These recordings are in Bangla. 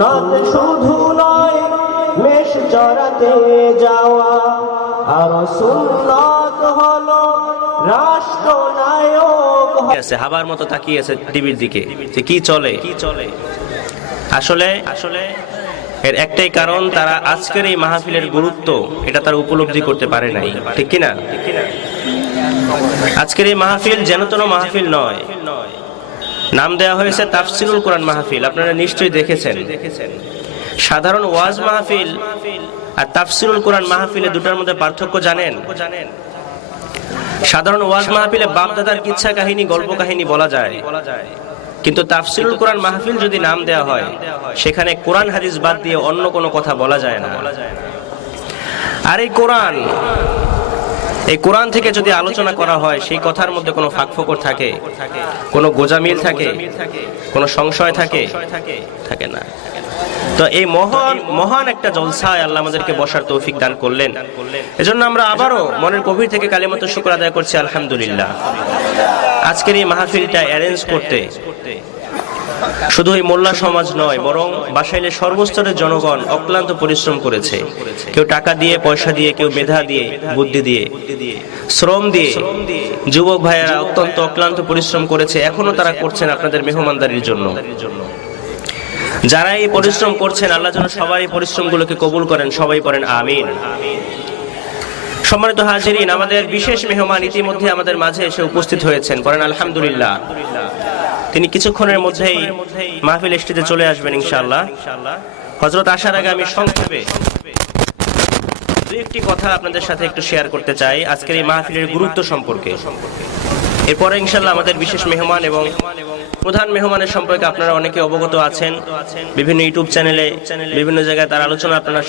সুন্নাত শুধু নয় মেষ চরাতে যাওয়া, আর সুন্নাত হলো রাষ্ট্রনায়ক। হাবার মতো তাকিয়ে আছে টিভির দিকে যে কি চলে। আসলে এর একটাই কারণ, তারা আজকের এই মাহফিলের গুরুত্ব এটা তারা উপলব্ধি করতে পারে নাই, ঠিক কিনা? আজকের এই মাহফিল যেন তেন মাহফিল নয়, নাম দেওয়া হয়েছে তাফসিরুল কোরআন মাহফিল। আপনারা নিশ্চয়ই দেখেছেন। সাধারণ ওয়াজ মাহফিল আর তাফসিরুল কোরআন মাহফিলে দুটার মধ্যে পার্থক্য জানেন? সাধারণ ওয়াজ মাহফিলে বাপ দাদার কিচ্ছা কাহিনী, গল্প কাহিনী বলা যায়, কিন্তু তাফসিরুল কোরআন মাহফিল যদি নাম দেওয়া হয়, সেখানে কোরআন হাদিস বাদ দিয়ে অন্য কোনো কথা বলা যায় না। আর এই কোরআন থেকে যদি আলোচনা করা হয়, সেই কথার মধ্যে কোনো ফাঁকফোকর থাকে, কোনো গোজামিল থাকে, কোনো সংশয় থাকে না। তো এই মহান একটা জলসায় আল্লাহ আমাদেরকে বসার তৌফিক দান করলেন। এজন্য আমরা আবারও মনের গভীর থেকে কালিমাত শুকর আদায় করছি, আলহামদুলিল্লাহ। আজকের এই মাহফিলটা অ্যারেঞ্জ করতে শুধু এই মোল্লা সমাজ নয়, বরং বাসাইলের সর্বস্তরের জনগণ অক্লান্ত পরিশ্রম করেছে। কেউ টাকা দিয়ে, পয়সা দিয়ে, কেউ মেধা দিয়ে, বুদ্ধি দিয়ে, শ্রম দিয়ে। যুবক ভাইয়েরা অত্যন্ত অক্লান্ত পরিশ্রম করেছে, এখনো তারা করছেন আপনাদের মেহমানদারির জন্য। যারা এই পরিশ্রম করছেন, আল্লাহ যেন সবাই এই পরিশ্রমগুলোকে কবুল করেন, সবাই পড়েন আমিন। সম্মানিত হাজিরিন, আমাদের বিশেষ মেহমান ইতিমধ্যে আমাদের মাঝে এসে উপস্থিত হয়েছেন, পড়েন আলহামদুলিল্লাহ। তিনি কিছুক্ষণের মধ্যেই মাহফিল স্টেজে চলে আসবেন ইনশাআল্লাহ। হযরত আসার আগে আমি সংক্ষেপে দুই একটি কথা আপনাদের সাথে একটু শেয়ার করতে চাই আজকের এই মাহফিলের গুরুত্ব সম্পর্কে। এরপরে ইনশাআল্লাহ আমাদের বিশেষ মেহমান এবং প্রধান মেহমানের সম্পর্কে আপনারা অনেকে অবগত আছেন। বিভিন্ন ইউটিউব চ্যানেলে, বিভিন্ন জায়গায় তার আলোচনা আপনারা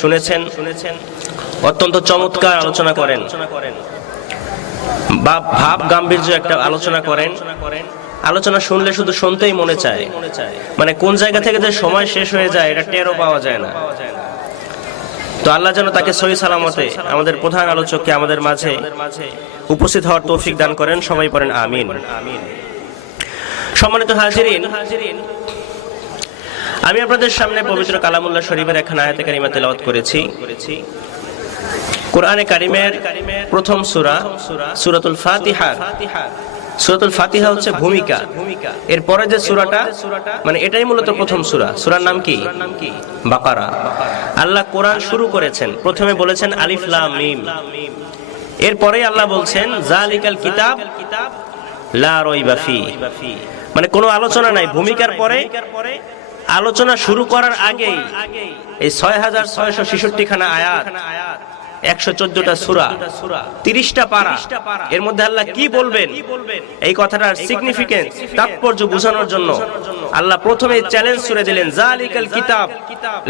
শুনেছেন। অত্যন্ত চমৎকার আলোচনা করেন, ভাব গাম্ভীর্য একটা আলোচনা করেন। আলোচনা শুনলে শুধু শুনতেই মনে চায়, মানে কোন জায়গা থেকে যে সময় শেষ হয়ে যায় এটা টেরও পাওয়া যায় না। তো আল্লাহ যেন তাকে সহি সালামতে, আমাদের প্রধান আলোচককে আমাদের মাঝে উপস্থিত হওয়ার তৌফিক দান করেন, সবাই পড়েন আমিন। সম্মানিত হাজিরিন, আমি আপনাদের সামনে পবিত্র কালামুল্লাহ শরীফের একখানা আয়াতে কারিমা তেলাওয়াত করেছি। কোরআনে কারিমের প্রথম সূরা, সূরাতুল ফাতিহা। সূরাতুল ফাতিহা হচ্ছে ভূমিকা। এরপরে যে সূরাটা, মানে এটাই মূলত প্রথম সূরা। সূরার নাম কি? বাকারা। আল্লাহ কোরআন শুরু করেছেন, প্রথমে বলেছেন আলিফ লাম মিম। এরপরে আল্লাহ বলছেন যালিকাল কিতাব লা রাইবা ফি, মানে কোনো আলোচনা নাই। ভূমিকার পরে আলোচনা শুরু করার আগেই এই ৬৬৬৬ খানা আয়াত, ১১৪টা সূরা, ৩০টা পারা, এর মধ্যে আল্লাহ কি বলবেন এই কথাটার সিগনিফিকেন্স, তাৎপর্য বোঝানোর জন্য আল্লাহ প্রথমে চ্যালেঞ্জ ছুড়ে দিলেন যালিকাল কিতাব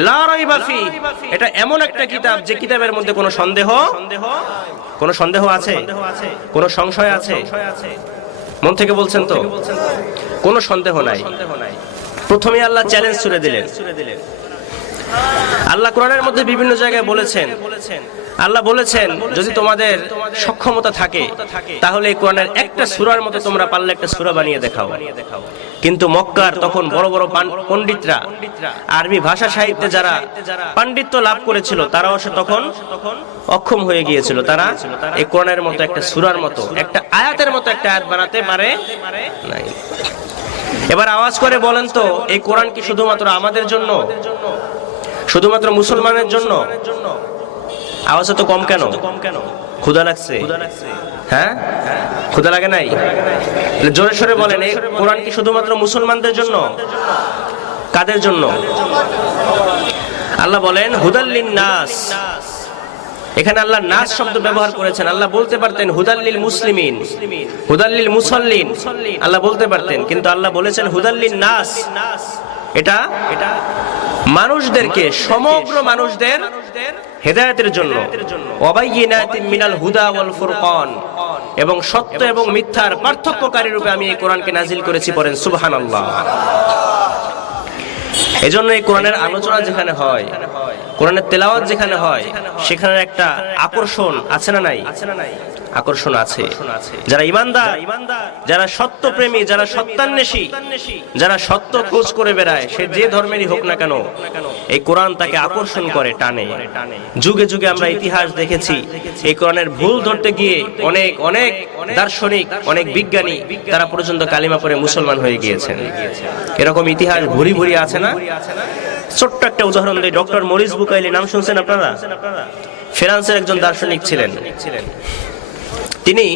লা রাইবা ফি। এটা এমন একটা কিতাব যে কিতাবের মধ্যে কোনো সন্দেহ আছে? কোনো সংশয় আছে? মন থেকে বলছেন তো? কোনো সন্দেহ নাই। প্রথমে আল্লাহ চ্যালেঞ্জ ছুড়ে দিলেন। আল্লাহ কোরআনের মধ্যে বিভিন্ন জায়গায় বলেছেন, আল্লাহ বলেছেন যদি তোমাদের সক্ষমতা থাকে তাহলে এই কোরআনের একটা সূরার মতো তোমরা পারলে একটা সূরা বানিয়ে দেখাও। কিন্তু মক্কার তখন বড় বড় পণ্ডিতরা, আরবি ভাষা সাহিত্যে যারা পাণ্ডিত্য লাভ করেছিল, তারাও তখন অক্ষম হয়ে গিয়েছিল। তারা এই কোরআনের মতো একটা সূরার মতো, একটা আয়াতের মতো একটা আয়াত বানাতে পারে নাই। এবার আওয়াজ করে বলেন তো, এই কোরআন কি শুধুমাত্র আমাদের জন্য, শুধুমাত্র মুসলমানের জন্য? আওয়াজ তো কম কেন? ক্ষুধা লাগছে? হ্যাঁ, ক্ষুধা লাগে নাই? জোরে সোরে বলেন, এই কোরআন কি শুধুমাত্র মুসলমানদের জন্য? কাদের জন্য? আল্লাহ বলেন হুদাল্লিন নাস। এখানে আল্লাহ নাস শব্দ ব্যবহার করেছেন। আল্লাহ বলতে পারতেন হুদাল্লিল মুসলিমিন, হুদাল্লিল মুসাল্লিন, আল্লাহ বলতে পারতেন, কিন্তু আল্লাহ বলেছেন হুদাল্লিন নাস। এটা মানুষদেরকে, সমগ্র মানুষদের হেদায়েতের জন্য। ওয়াবাইয়িনাতিন মিনাল হুদা ওয়াল ফুরকান, এবং সত্য এবং মিথ্যার পার্থক্যকারী রূপে আমি এই কোরআনকে নাজিল করেছি। পড়েন সুবহানাল্লাহ। এজন্য এই কোরআনের আলোচনা যেখানে হয়, কোরআনের তেলাওয়াত যেখানে হয়, সেখানে একটা আকর্ষণ আছে না নাই? আকর্ষণ আছে। যারা ইমানদার, যারা সত্যপ্রেমী, যারা সত্যান্বেষী, যারা সত্য খোঁজ করে বেড়ায়, সে যে ধর্মেরই হোক না কেন, এই কোরআন তাকে আকর্ষণ করে, টানে। যুগে যুগে আমরা ইতিহাস দেখেছি, এই কোরআনের ভুল ধরতে গিয়ে অনেক অনেক দার্শনিক, অনেক বিজ্ঞানী তারা পর্যন্ত কালিমা পড়ে মুসলমান হয়ে গিয়েছেন। এরকম ইতিহাস ভুরি ভুরি আছে না? ছোট্ট একটা উদাহরণ দেই, ডক্টর মরিস বুকাইলি, নাম শুনছেন আপনারা? ফ্রান্সের একজন দার্শনিক ছিলেন। তিনি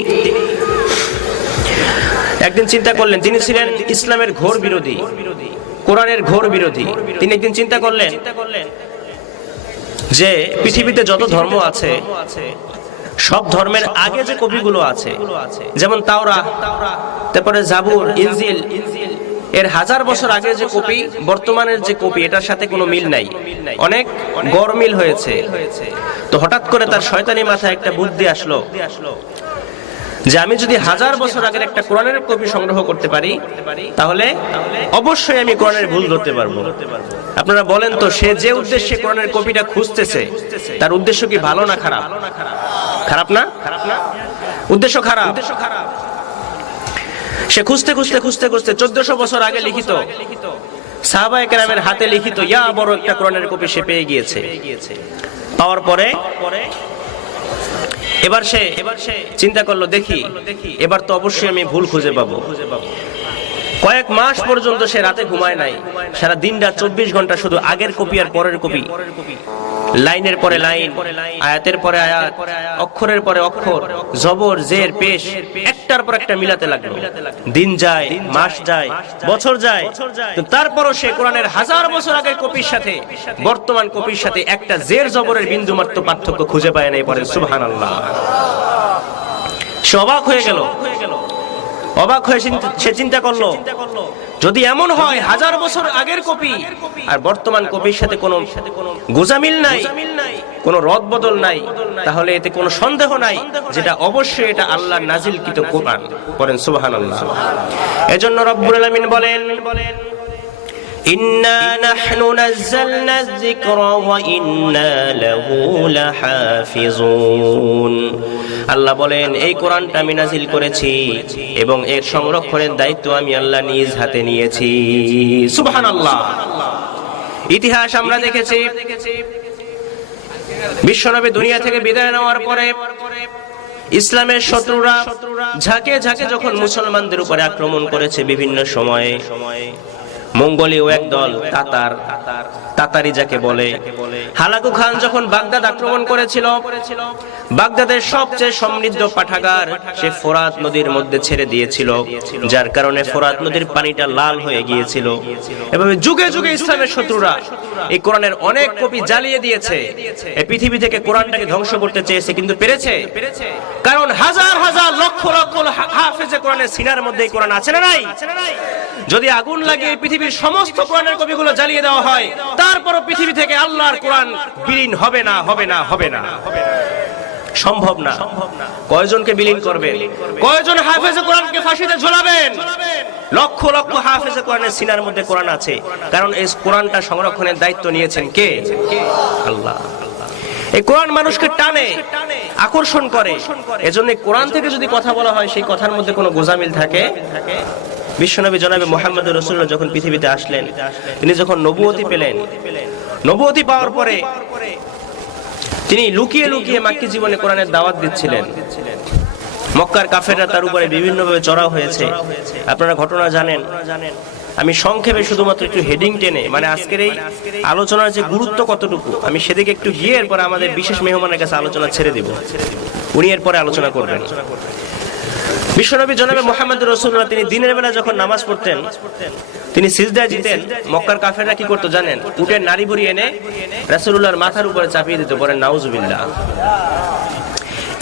একদিন চিন্তা করলেন, তিনি ছিলেন ইসলামের ঘোর বিরোধী, কোরআনের ঘোর বিরোধী। তিনি একদিন চিন্তা করলেন যে পৃথিবীতে যত ধর্ম আছে, সব ধর্মের আগে যে কপিগুলো আছে, যেমন তাওরাত, তারপরে জাবুর, ইনজিল, এর 1000 বছর আগে যে কপি, বর্তমানের যে কপি, এটার সাথে কোনো মিল নাই, অনেক গরমিল হয়েছে। তো হঠাৎ করে তার শয়তানি মাথায় একটা বুদ্ধি আসলো যে আমি যদি 1000 বছর আগের একটা কোরআনের কপি সংগ্রহ করতে পারি, তাহলে অবশ্যই আমি কোরআনের ভুল ধরতে পারবো। আপনারা বলেন তো, সে যে উদ্দেশ্যে কোরআনের কপিটা খুঁজতেছে, তার উদ্দেশ্য কি ভালো না খারাপ? খারাপ না? উদ্দেশ্য খারাপ। সে খুঁজতে খুঁজতে খুঁজতে খুঁজতে 1400 বছর আগে লিখিত, সাহাবায়ে কেরামের হাতে লিখিত ইয়া বড় একটা কোরআনের কপি সে পেয়ে গিয়েছে। পাওয়ার পরে এবার সে চিন্তা করলো, দেখি এবার তো অবশ্যই আমি ভুল খুঁজে পাবো। কয়েক মাস পর্যন্ত সে রাতে ঘুমায় নাই, সারা দিনটা 24 ঘন্টা শুধু আগের কপি আর পরের কপি, লাইনের পরে লাইন, আয়াতের পরে আয়াত, অক্ষরের পরে অক্ষর, জবর, জের, পেশ, একটার পর একটা মিলাতে লাগলো। দিন যায়, মাস যায়, বছর যায়, তারপরও সে কোরআনের 1000 বছর আগের কপির সাথে বর্তমান কপির সাথে একটা জের জবরের বিন্দু মাত্র পার্থক্য খুঁজে পায় নাই। পরে সুবহানাল্লাহ, সে অবাক হয়ে গেল। অবাক হয়ে সে চিন্তা করলো, যদি এমন হয় 1000 বছর আগের কপি আর বর্তমান কপির সাথে কোনো গোজামিল নাই, কোনো রদ বদল নাই, তাহলে এতে কোনো সন্দেহ নাই যেটা অবশ্যই এটা আল্লাহর নাজিলকৃত কোরআন। পড়েন সুবহানাল্লাহ। এজন্য রব্বুল আলামিন বলেন, ইন্না নাহনু নাযালনা যিকরা ওয়া ইন্না লাহু লাহাফিজুন। আল্লাহ বলেন, এই কোরআনটা আমি নাজিল করেছি এবং এর সংরক্ষণের দায়িত্ব আমি আল্লাহ নিজ হাতে নিয়েছি। সুবহানাল্লাহ। ইতিহাস আমরা দেখেছি, বিশ্বনবী দুনিয়া থেকে বিদায় নেওয়ার পরে ইসলামের শত্রুরা ঝাঁকে ঝাঁকে যখন মুসলমানদের উপরে আক্রমণ করেছে বিভিন্ন সময়ে, মঙ্গোলীয় একদল তাতারি যাকে বলে, হালাকু খান যখন বাগদাদ আক্রমণ করেছিল, বাগদাদের সবচেয়ে সমৃদ্ধ পাঠাগার সে ফোরাত নদীর মধ্যে ছেড়ে দিয়েছিল, যার কারণে ফোরাত নদীর পানিটা লাল হয়ে গিয়েছিল। এভাবে যুগে যুগে ইসলামের শত্রুরা এই কোরআনের অনেক কপি জ্বালিয়ে দিয়েছে, এই পৃথিবী থেকে কোরআনটাকে ধ্বংস করতে চেয়েছে, কিন্তু পেরেছে? কারণ হাজার হাজার লক্ষ লক্ষ হাফেজে কোরআনের সিনার মধ্যে এই কোরআন আছে না নাই? যদি আগুন লাগিয়ে পৃথিবীর সমস্ত কোরআনের কপিগুলো জ্বালিয়ে দেওয়া হয়, তারপরও পৃথিবী থেকে আল্লাহর কোরআন বিলীন হবে না, হবে না, হবে না, সম্ভব না। কয়জনকে বিলীন করবেন? কয়জন হাফেজে কোরআনকে ফাঁসিতে ঝোলাবেন? লক্ষ লক্ষ হাফেজে কোরআনের সিনার মধ্যে কোরআন আছে, কারণ এই কোরআনটা সংরক্ষণের দায়িত্ব নিয়েছেন কে? আল্লাহ। এই কোরআন মানুষকে টানে, আকর্ষণ করে। এজন্য কোরআন থেকে যদি কথা বলা হয়, সেই কথার মধ্যে কোনো গোজামিল থাকে। বিশ্বনবী জনাবে মুহাম্মদুর রাসূলুল্লাহ যখন পৃথিবীতে আসলেন, তিনি যখন নবুয়তি পেলেন, নবুয়তি পাওয়ার পরে তিনি লুকিয়ে লুকিয়ে মাক্কি জীবনে কোরআনের দাওয়াত দিচ্ছিলেন। মক্কার কাফেররা তার উপরে বিভিন্নভাবে চড়াও হয়েছে, আপনারা ঘটনা জানেন। আমি সংক্ষেপে শুধুমাত্র একটু হেডিং টেনে, মানে আজকের এই আলোচনার যে গুরুত্ব কতটুকু, আমি সেদিকে একটু গিয়ে এরপরে আমাদের বিশেষ মেহমানের কাছে আলোচনা ছেড়ে দিব, উনি এরপরে আলোচনা করবেন। বিশ্বনবী জনাবে মুহাম্মদুর রাসূলুল্লাহ তিনি দিনের বেলা যখন নামাজ পড়তেন, তিনি সিজদায় যেতেন। মক্কার কাফেররা কি করতো জানেন? উটের নাড়ি ভুড়ি এনে রাসূলুল্লাহর মাথার উপরে চাপিয়ে দিত, বলেন নাউজুবিল্লাহ।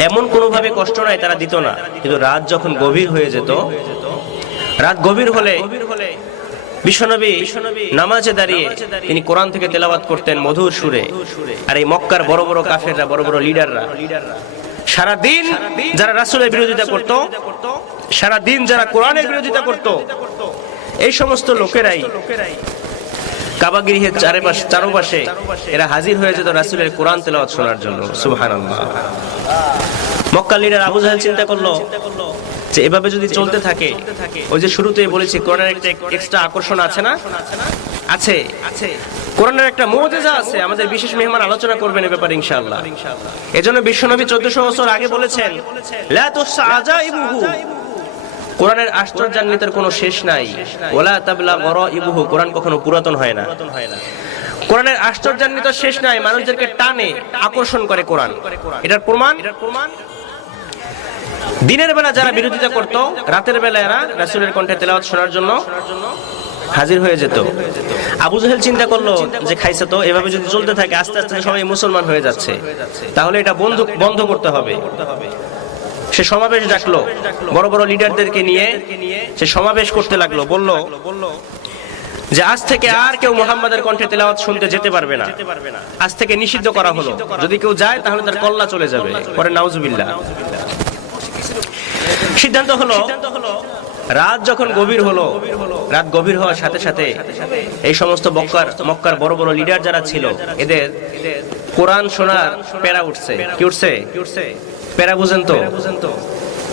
এমন কোনোভাবে কষ্ট নাই তারা দিত না, কিন্তু রাত যখন গভীর হয়ে যেত, রাত গভীর হলে বিশ্বনবী নামাজে দাঁড়িয়ে তিনি কোরআন থেকে তেলাওয়াত করতেন মধুর সুরে। আর এই মক্কার বড় বড় কাফেররা, বড় বড় লিডাররা, সারা দিন যারা রাসূলের বিরোধিতা করত, সারা দিন যারা কোরআনের বিরোধিতা করত, এই সমস্ত লোকেরাই কাবা গৃহের চারপাশে এরা হাজির হয়ে যেত রাসূলের কোরআন তেলাওয়াত শোনার জন্য। সুবহানাল্লাহ। মক্কার লিডার আবু জাহেল চিন্তা করলো যে এভাবে যদি চলতে থাকে, ওই যে শুরুতেই বলেছি কোরআনের একটা এক্সট্রা আকর্ষণ আছে না, আছে কোরআনের একটা মুজিজা আছে। আমাদের বিশেষ মেহমান আলোচনা করবেন এ ব্যাপারে ইনশাআল্লাহ। এজন্য বিশ্বনবী 1400 বছর আগে বলেছেন লা তুসা আজাইবুহু, কোরআনের আশ্চর্যান্বিতের কোনো শেষ নাই, ওয়ালা তাবলা গরাইবুহু, কোরআন কখনো পুরাতন হয় না। কোরআনের আশ্চর্যান্বিত শেষ নাই, মানুষদেরকে টানে আকর্ষণ করে কোরআন। এটার প্রমাণ দিনের বেলা যারা বিরোধিতা করত, রাতের বেলা এরা রাসূলের কণ্ঠে তেলাওয়াত শোনার জন্য হাজির হয়ে যেত। আবু জাহেল চিন্তা করলো যে খাইছে তো, এভাবে যদি চলতে থাকে আস্তে আস্তে সবাই মুসলমান হয়ে যাচ্ছে, তাহলে এটা বন্ধ করতে হবে। সে সমাবেশ ডাকলো, বড় বড় লিডারদেরকে নিয়ে সে সমাবেশ করতে লাগলো। বলল যে আজ থেকে আর কেউ মুহাম্মাদের কণ্ঠে তেলাওয়াত শুনতে যেতে পারবে না, আজ থেকে নিষিদ্ধ করা হলো। যদি কেউ যায় তাহলে তার কল্লা চলে যাবে। পরে নাউজুবিল্লাহ। সিদ্ধান্ত হলো রাত যখন গভীর হলো, রাত গভীর হওয়ার সাথে সাথে এই সমস্ত মক্কার বড় বড় লিডার যারা ছিল, এদের কোরআন শোনার প্যারা উঠছে। কি উঠছে? প্যারা বুঝেন তো?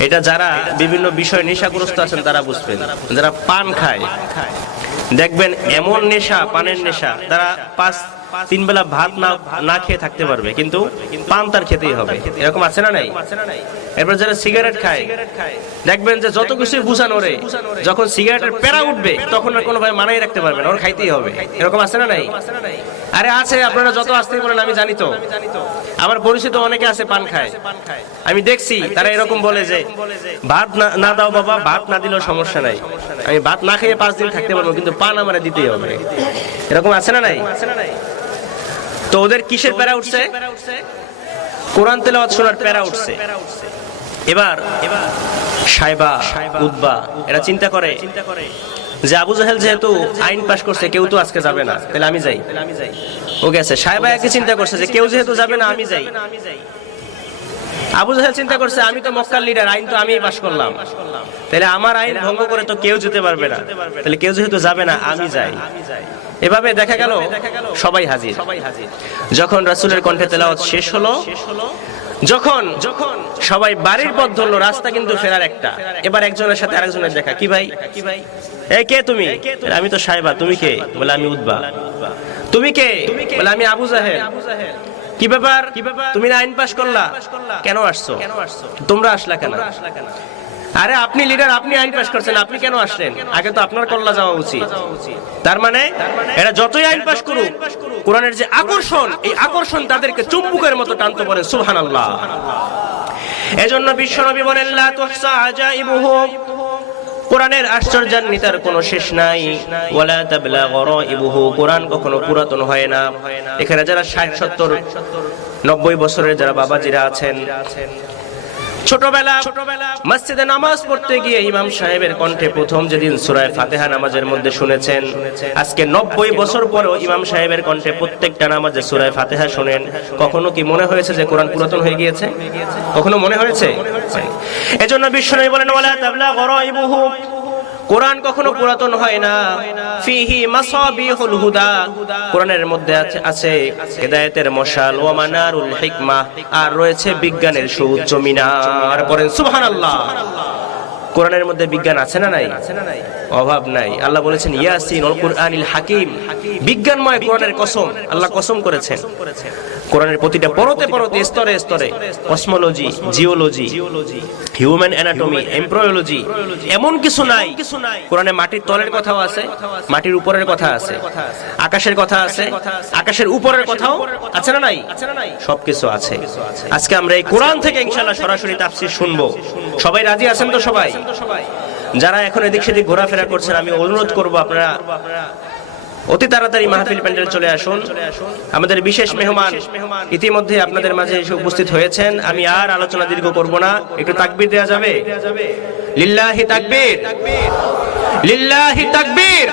এটা যারা বিভিন্ন বিষয় নেশাগ্রস্ত আছেন তারা বুঝবেন। যারা পান খায় দেখবেন এমন নেশা, পানের নেশা, তারা 3 বেলা ভাত না খেয়ে থাকতে পারবে, কিন্তু পান তার খেতেই হবে। এরকম আছে না নাই? এরপর যারা সিগারেট খায় দেখবেন যে যত কিছু বুঝানো রে, যখন সিগারেটের প্যারা উঠবে তখন আর কোনো ভাই মানাই রাখতে পারবে না, ওর খাইতেই হবে। এরকম আছে না নাই? আরে আছে, আপনারা যত আসতে বলেন আমি জানি তো। আমার পরিচিত অনেকে আছে পান খায়, আমি দেখছি তারা এরকম বলে যে ভাত না দাও বাবা, ভাত না দিলেও সমস্যা নাই, আমি ভাত না খেয়ে 5 দিন থাকতে পারবো, কিন্তু পান আমার দিতেই হবে। এরকম আছে না নাই? তো ওদের কিসের প্যারা উঠছে? কোরআন তেলাওয়াত শোনার প্যারা উঠছে। এবার সাইবা, উতবা এরা চিন্তা করে যে আবু জাহেল যেহেতু আইন পাশ করছে, কেউ তো আজকে যাবে না, তাহলে আমি যাই। ও গেছে। সাইবা একই চিন্তা করছে যে কেউ যেহেতু যাবে না, আমি যাই। আবু জাহেল চিন্তা করছে আমি তো মক্কার লিডার, আইন তো আমিই পাশ করলাম, তাহলে আমার আইন ভঙ্গ করে তো কেউ যেতে পারবে না, তাহলে কেউ যেহেতু যাবে না আমি যাই। এভাবে দেখা গেল সবাই হাজির। যখন রাসূলের কণ্ঠে তেলাওয়াত শেষ হলো, যখন সবাই বাড়ির পথ ধরলো, রাস্তা কিন্তু ফেরার একটা। এবার একজনের সাথে আরেকজনের দেখা। কি ভাই? এই কে তুমি? আমি তো সাইবা। তুমি কে? বলে আমি উতবা। তুমি কে? বলে আমি আবু জাহেল। কি ব্যাপার? তুমি না আইন পাশ করলা, কেন আসছো? তোমরা আসলা কেন? আরে আপনি লিডার, আপনি আইন পাশ করছেন, আপনি কেন আসলেন? আগে তো আপনার কল্লা যাওয়া উচিত। তার মানে এরা যতই আইন পাশ করুক, কোরআনের যে আকর্ষণ, এই আকর্ষণ তাদেরকে চুম্বকের মতো টানতে পারে। সুবহানাল্লাহ। এজন্য বিশ্বনবী বলেন লা তুহসা আজাইবুহু, কোরআনের আশ্চর্যান্বিতার কোনো শেষ নাই। ওয়ালা তাবলা গরাইবুহু, কোরআন কখনো পুরাতন হয় না। এখানে যারা 60, 70, 90 বছরের যারা বাবাজিরা আছেন, ছোটবেলা মসজিদে নামাজ পড়তে গিয়ে ইমাম সাহেবের কণ্ঠে প্রথম যেদিন সূরা ফাতিহা নামাজের মধ্যে শুনেছেন, আজকে 90 বছর পরেও ইমাম সাহেবের কণ্ঠে প্রত্যেকটা নামাজে সূরা ফাতিহা শুনেন, কখনো কি মনে হয়েছে যে কোরআন পুরাতন হয়ে গিয়েছে? কখনো মনে হয়েছে? এজন্য বিশ্বনবী বলেন ওয়ালা তাবলা গরাইবুহু, কোরআন কখনো পুরাতন হয় না। ফিহি মাসাবিহুল হুদা, কোরআনের মধ্যে আছে হেদায়েতের মশাল, ওয়া মানারুল হিকমাহ, আর রয়েছে বিজ্ঞানের সুউচ্চ মিনার। পড়েন সুবহানাল্লাহ। কোরআনের মধ্যে বিজ্ঞান আছে না নাই? অভাব নাই। আল্লাহ বলেছেন ইয়াসিন ওয়াল কুরআনিল হাকিম, বিজ্ঞানময় কোরআনের কসম। আল্লাহ কসম করেছেন কোরআনের প্রতিটা পরতে পরতে, স্তরে স্তরে, cosmology, geology, human anatomy, embryology, এমন কিছু নাই কোরআনে মাটির তলের কথাও আছে, মাটির উপরের কথা আছে, আকাশের কথা আছে, আকাশের উপরের কথাও আছে না নাই? সবকিছু আছে। আজকে আমরা এই কোরআন থেকে ইনশাআল্লাহ সরাসরি তাফসীর শুনবো। সবাই রাজি আছেন তো? সবাই যারা এখন এদিক সেদিক ঘোরাফেরা করছেন, আমি অনুরোধ করব আপনারা অতি তাড়াতাড়ি মাহফিল প্যান্ডেল চলে আসুন। আমাদের বিশেষ মেহমান ইতিমধ্যে আপনাদের মাঝে এসে উপস্থিত হয়েছেন। আমি আর আলোচনা দীর্ঘ করব না, একটু তাকবীর দেয়া যাবে? লিল্লাহি তাকবীর, লিল্লাহি তাকবীর।